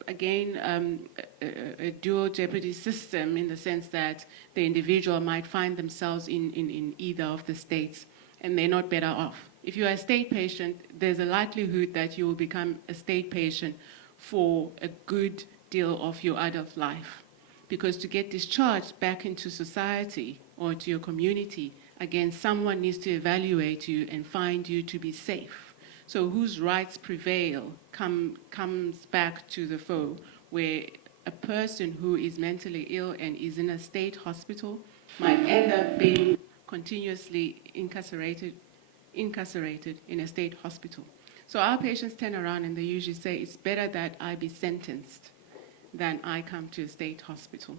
again a dual jeopardy system, in the sense that the individual might find themselves in either of the states, and they're not better off. If you're a state patient, there's a likelihood that you will become a state patient for a good deal of your adult life. Because to get discharged back into society or to your community, again, someone needs to evaluate you and find you to be safe. So whose rights prevail comes back to the fore, where a person who is mentally ill and is in a state hospital might end up being continuously incarcerated in a state hospital. So our patients turn around and they usually say, it's better that I be sentenced than I come to a state hospital.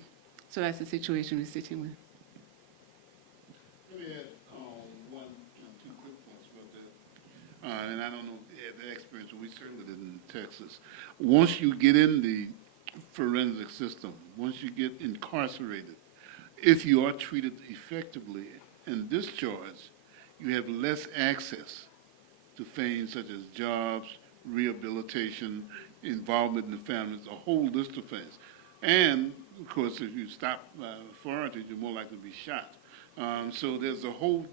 So that's the situation we're sitting with. Let me add two quick points about that. And I don't know the experience, we certainly did in Texas. Once you get in the forensic system, once you get incarcerated, if you are treated effectively and discharged, you have less access to things such as jobs, rehabilitation, involvement in the families, a whole list of things. And, of course, if you stop authorities, you're more likely to be shot. So there's a whole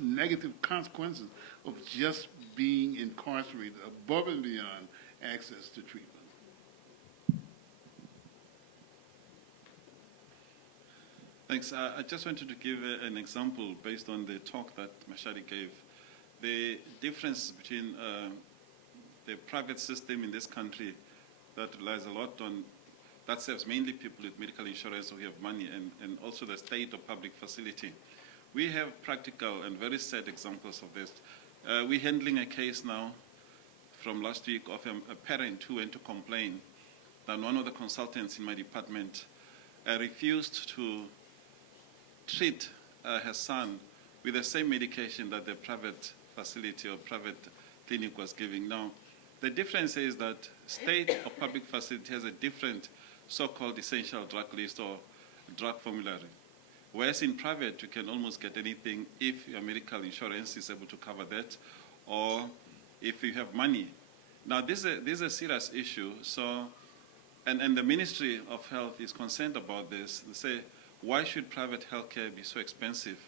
negative consequences of just being incarcerated, above and beyond access to treatment. Thanks. I just wanted to give an example based on the talk that Mashadi gave. The difference between the private system in this country that relies a lot on, that serves mainly people with medical insurance who have money, and also the state or public facility. We have practical and very sad examples of this. We're handling a case now from last week of a parent who went to complain that one of the consultants in my department refused to treat her son with the same medication that the private facility or private clinic was giving. Now, the difference is that state or public facility has a different so-called essential drug list or drug formulary. Whereas in private, you can almost get anything if your medical insurance is able to cover that, or if you have money. Now, this is a serious issue. So, and the Ministry of Health is concerned about this. They say, why should private healthcare be so expensive?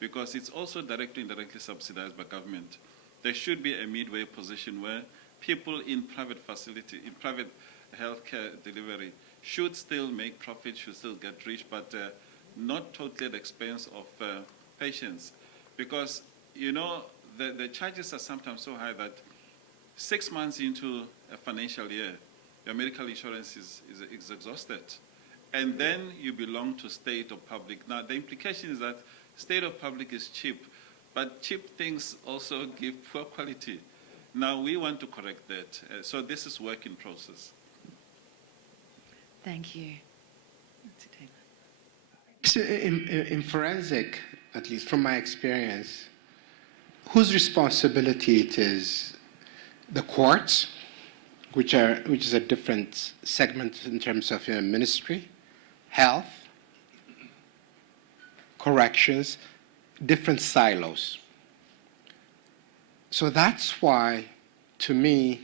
Because it's also directly and indirectly subsidized by government. There should be a midway position where people in private facility, in private healthcare delivery, should still make profit, should still get rich, but not totally at the expense of patients. Because, you know, the charges are sometimes so high that 6 months into a financial year, your medical insurance is exhausted. And then you belong to state or public. Now, the implication is that state or public is cheap, but cheap things also give poor quality. Now, we want to correct that. So this is work in process. Thank you. So in forensic, at least from my experience, whose responsibility it is? The courts, which is a different segment in terms of ministry, health, corrections, different silos. So that's why, to me,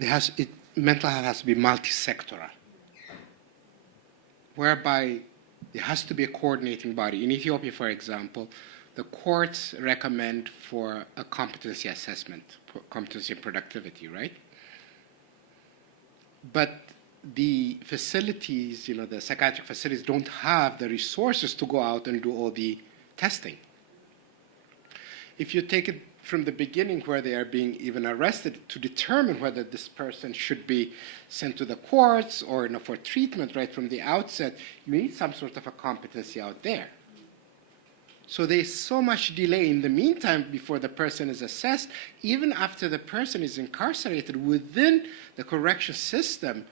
mental health has to be multi-sectoral, whereby there has to be a coordinating body. In Ethiopia, for example, the courts recommend for a competency assessment, competency and productivity, right? But the facilities, the psychiatric facilities don't have the resources to go out and do all the testing. If you take it from the beginning where they are being even arrested to determine whether this person should be sent to the courts or for treatment right from the outset, you need some sort of a competency out there. So there's so much delay in the meantime before the person is assessed, even after the person is incarcerated within the correction system.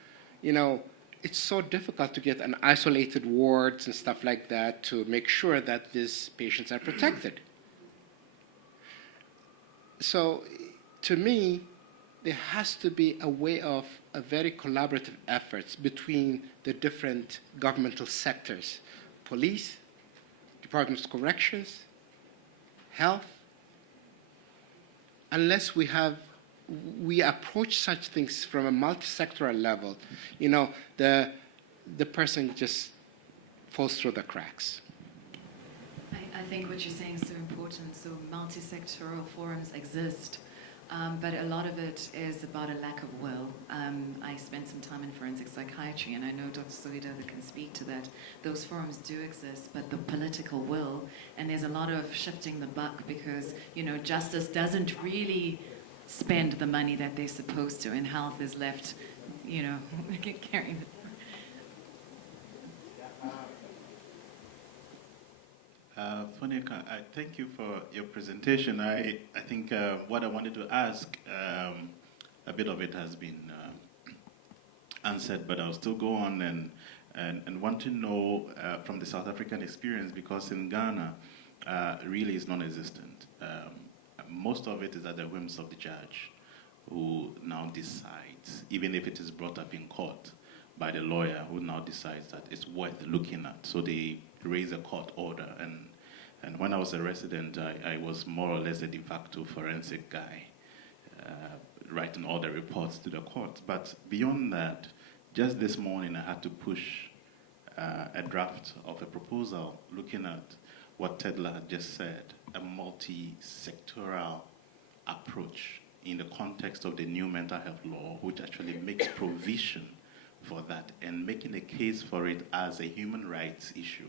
It's so difficult to get an isolated wards and stuff like that to make sure that these patients are protected. So to me, there has to be a way of a very collaborative efforts between the different governmental sectors, police, departments of corrections, health. Unless we approach such things from a multi-sectoral level, the person just falls through the cracks. I think what you're saying is so important. So multi-sectoral forums exist, but a lot of it is about a lack of will. I spent some time in forensic psychiatry, and I know Dr. Solidova can speak to that. Those forums do exist, but the political will, and there's a lot of shifting the buck because, justice doesn't really spend the money that they're supposed to, and health is left, carrying the Funika, I thank you for your presentation. I think what I wanted to ask, a bit of it has been answered, but I'll still go on and want to know from the South African experience, because in Ghana, really is non-existent. Most of it is at the whims of the judge, who now decides, even if it is brought up in court by the lawyer, who now decides that it's worth looking at. So they raise a court order, and when I was a resident, I was more or less a de facto forensic guy, writing all the reports to the court. But beyond that, just this morning I had to push a draft of a proposal looking at what Tedla had just said, a multi-sectoral approach in the context of the new mental health law, which actually makes provision for that and making a case for it as a human rights issue.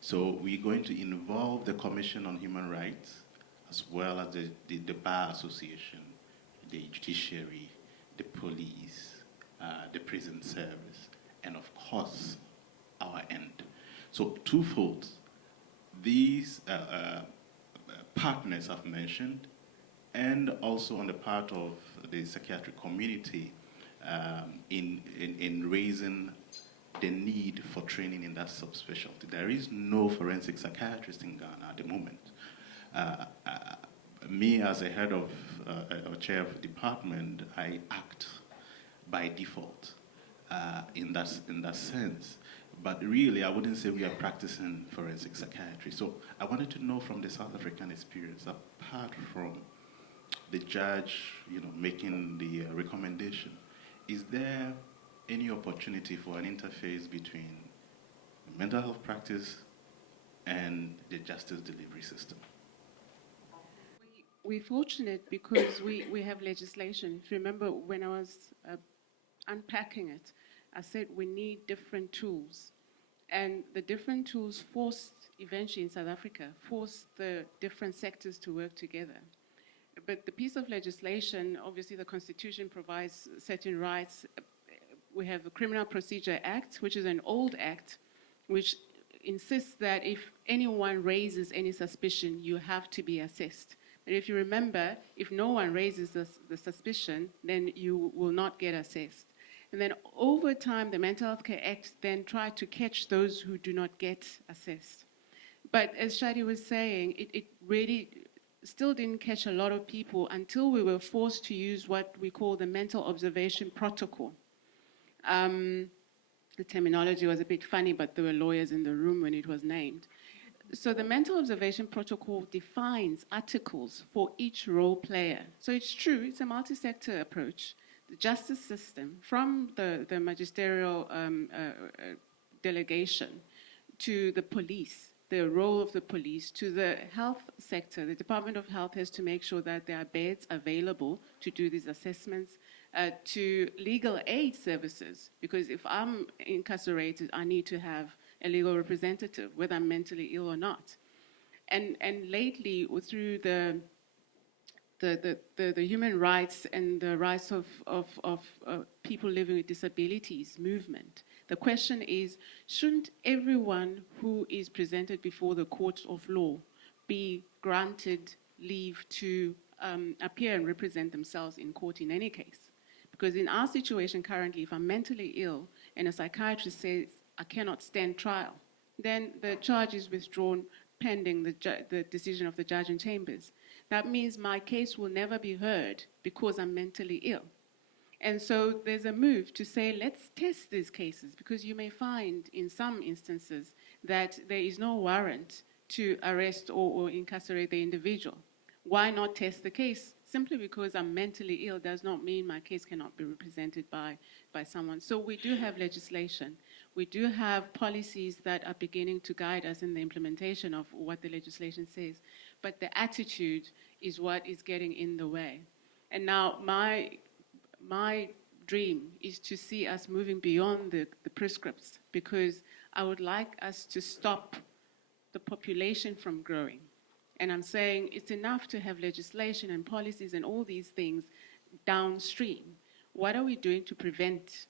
So we're going to involve the Commission on Human Rights, as well as the Bar Association, the judiciary, the police, the prison service, and of course, our end. So twofold. These partners I've mentioned, and also on the part of the psychiatric community in raising the need for training in that subspecialty. There is no forensic psychiatrist in Ghana at the moment. Me, as a head of a chair of a department, I act by default in that sense. But really, I wouldn't say we are practicing forensic psychiatry. So I wanted to know from the South African experience, apart from the judge, making the recommendation, is there any opportunity for an interface between mental health practice and the justice delivery system? We're fortunate because we have legislation. If you remember when I was unpacking it, I said we need different tools. And the different tools eventually in South Africa, forced the different sectors to work together. But the piece of legislation, obviously the Constitution provides certain rights. We have the Criminal Procedure Act, which is an old act, which insists that if anyone raises any suspicion, you have to be assessed. But if you remember, if no one raises the suspicion, then you will not get assessed. And then over time, the Mental Health Care Act then tried to catch those who do not get assessed. But as Shadi was saying, it really still didn't catch a lot of people until we were forced to use what we call the Mental Observation Protocol. The terminology was a bit funny, but there were lawyers in the room when it was named. So the Mental Observation Protocol defines articles for each role player. So it's true, it's a multi-sector approach. The justice system, from the magisterial delegation to the police, the role of the police, to the health sector. The Department of Health has to make sure that there are beds available to do these assessments, to legal aid services, because if I'm incarcerated, I need to have a legal representative, whether I'm mentally ill or not. And lately, through the human rights and the rights of people living with disabilities movement, the question is, shouldn't everyone who is presented before the court of law be granted leave to appear and represent themselves in court in any case? Because in our situation currently, if I'm mentally ill and a psychiatrist says I cannot stand trial, then the charge is withdrawn pending the decision of the judge in chambers. That means my case will never be heard because I'm mentally ill. And so there's a move to say, let's test these cases, because you may find in some instances that there is no warrant to arrest or incarcerate the individual. Why not test the case? Simply because I'm mentally ill does not mean my case cannot be represented by someone. So we do have legislation. We do have policies that are beginning to guide us in the implementation of what the legislation says. But the attitude is what is getting in the way. And now my dream is to see us moving beyond the prescripts, because I would like us to stop the population from growing. And I'm saying it's enough to have legislation and policies and all these things downstream. What are we doing to prevent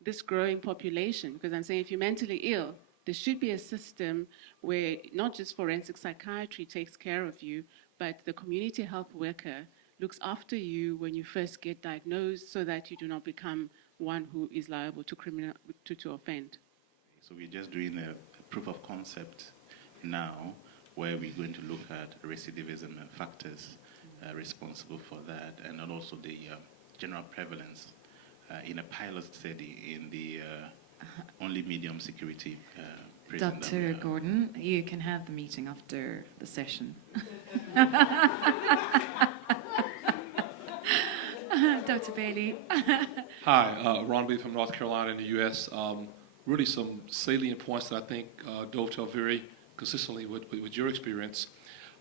this growing population? Because I'm saying if you're mentally ill, there should be a system where not just forensic psychiatry takes care of you, but the community health worker looks after you when you first get diagnosed, so that you do not become one who is liable to offend. So we're just doing a proof of concept now, where we're going to look at recidivism and factors responsible for that, and then also the general prevalence in a pilot study in the only medium security prison. Dr. Gordon, you can have the meeting after the session. Dr. Bailey. Hi, Ron B. from North Carolina in the U.S. Really some salient points that I think dovetail very consistently with your experience.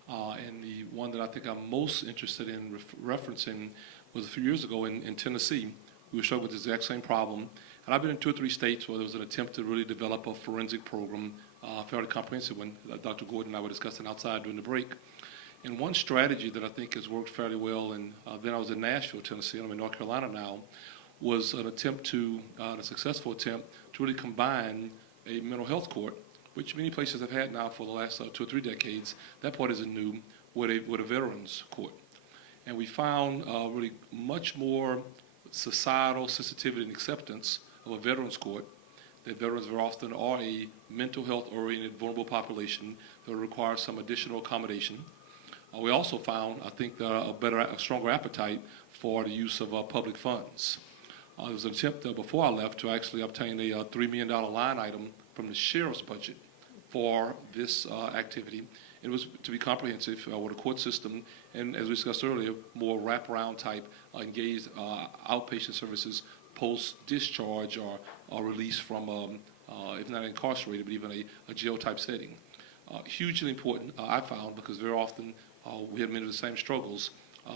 And the one that I think I'm most interested in referencing was a few years ago in Tennessee. We were struggling with this exact same problem. And I've been in 2 or 3 states where there was an attempt to really develop a forensic program, a fairly comprehensive one. Dr. Gordon and I were discussing outside during the break. And one strategy that I think has worked fairly well, and then I was in Nashville, Tennessee, and I'm in North Carolina now, was an attempt to, a successful attempt to really combine a mental health court, which many places have had now for the last 2 or 3 decades. That part isn't new, with a veterans court. And we found really much more societal sensitivity and acceptance of a veterans court, that veterans very often are a mental health-oriented vulnerable population that requires some additional accommodation. We also found, I think, a stronger appetite for the use of public funds. There was an attempt before I left to actually obtain a $3 million line item from the sheriff's budget for this activity. It was to be comprehensive with a court system, and as we discussed earlier, more wraparound type engaged outpatient services post-discharge or release from, if not incarcerated, but even a jail-type setting. Hugely important, I found, because very often we have many of the same struggles.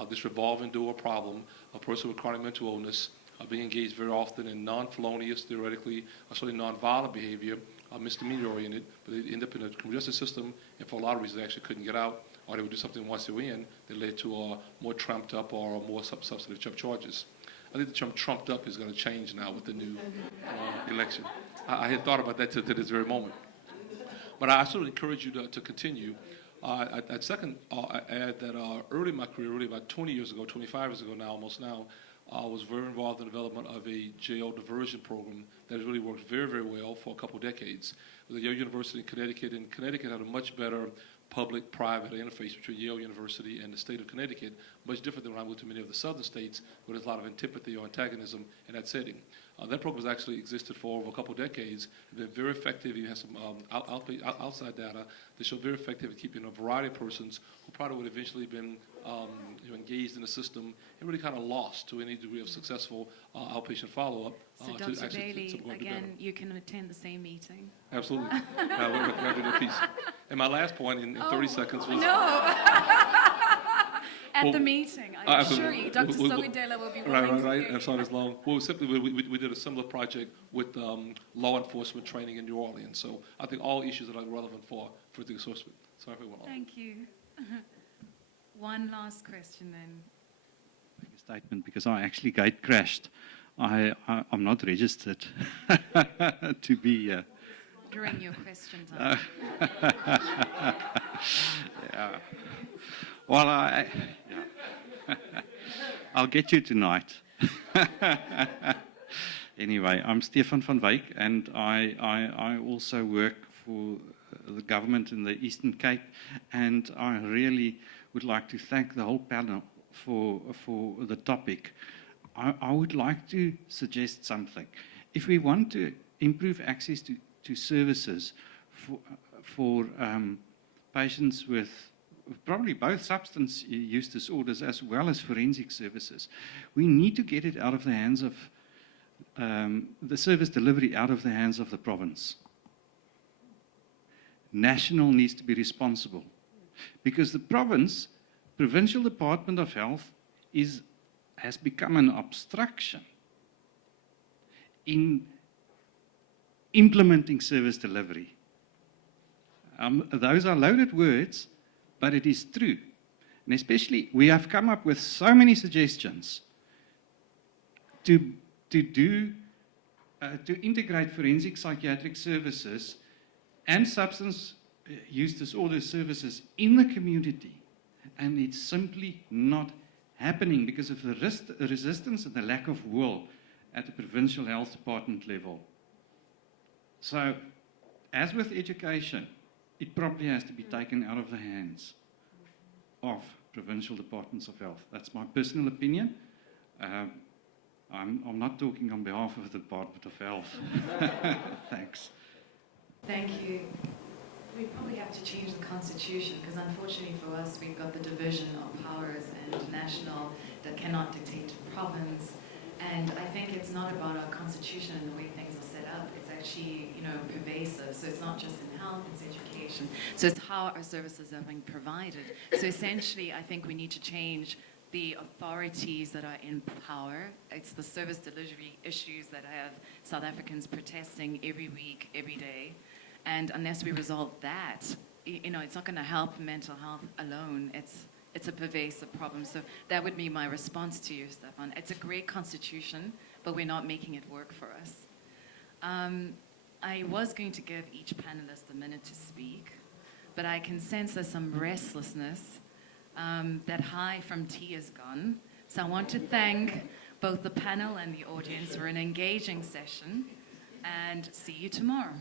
This revolving door problem, a person with chronic mental illness being engaged very often in non-felonious, theoretically, certainly non-violent behavior, misdemeanor-oriented, but they end up in the criminal justice system, and for a lot of reasons they actually couldn't get out, or they would do something once they were in that led to more trumped up or more substantive charges. I think the term trumped up is going to change now with the new election. I had thought about that to this very moment. But I sort of encourage you to continue. I'd second add that early in my career, really about 20 years ago, 25 years ago now, almost now, I was very involved in the development of a jail diversion program that has really worked very, very well for a couple of decades. It was at Yale University in Connecticut, and Connecticut had a much better public-private interface between Yale University and the state of Connecticut, much different than when I moved to many of the southern states, where there's a lot of antipathy or antagonism in that setting. That program has actually existed for over a couple of decades. It's been very effective. It has some outside data that show very effective at keeping a variety of persons who probably would have eventually been engaged in the system and really kind of lost to any degree of successful outpatient follow-up. So to Dr. actually Bailey, to go do again, better. you can attend the same meeting. Absolutely. We're going to do the piece. And my last point in 30 seconds was... No. At Well, the meeting, I assure you, Dr. well, Sogadela will be willing to Right. hear I'm you. sorry it's long. Well, simply, we did a similar project with law enforcement training in New Orleans. So I think all issues that are relevant for the associate. Sorry if we went on. Thank you. One last question then. Make a statement because I actually gate crashed. I'm not registered to be. During your question time. Yeah. Well, I'll get you tonight. Anyway, I'm Stefan van Wyk, and I also work for the government in the Eastern Cape, and I really would like to thank the whole panel for the topic. I would like to suggest something. If we want to improve access to services for patients with probably both substance use disorders as well as forensic services, we need to get it out of the hands of the service delivery out of the hands of the province. National needs to be responsible because the provincial Department of Health has become an obstruction in implementing service delivery. Those are loaded words, but it is true. And especially, we have come up with so many suggestions to integrate forensic psychiatric services and substance use disorder services in the community. And it's simply not happening because of the resistance and the lack of will at the provincial health department level. So, as with education, it probably has to be taken out of the hands of provincial departments of health. That's my personal opinion. I'm not talking on behalf of the Department of Health. Thanks. Thank you. We probably have to change the constitution because unfortunately for us, we've got the division of powers and national that cannot dictate to province. And I think it's not about our constitution and the way things are set up. It's actually, pervasive. So it's not just in health, it's education. So it's how our services are being provided. So essentially, I think we need to change the authorities that are in power. It's the service delivery issues that have South Africans protesting every week, every day. And unless we resolve that, it's not going to help mental health alone. It's a pervasive problem. So that would be my response to you, Stefan. It's a great constitution, but we're not making it work for us. I was going to give each panelist a minute to speak, but I can sense there's some restlessness. That high from tea is gone. So I want to thank both the panel and the audience for an engaging session, and see you tomorrow.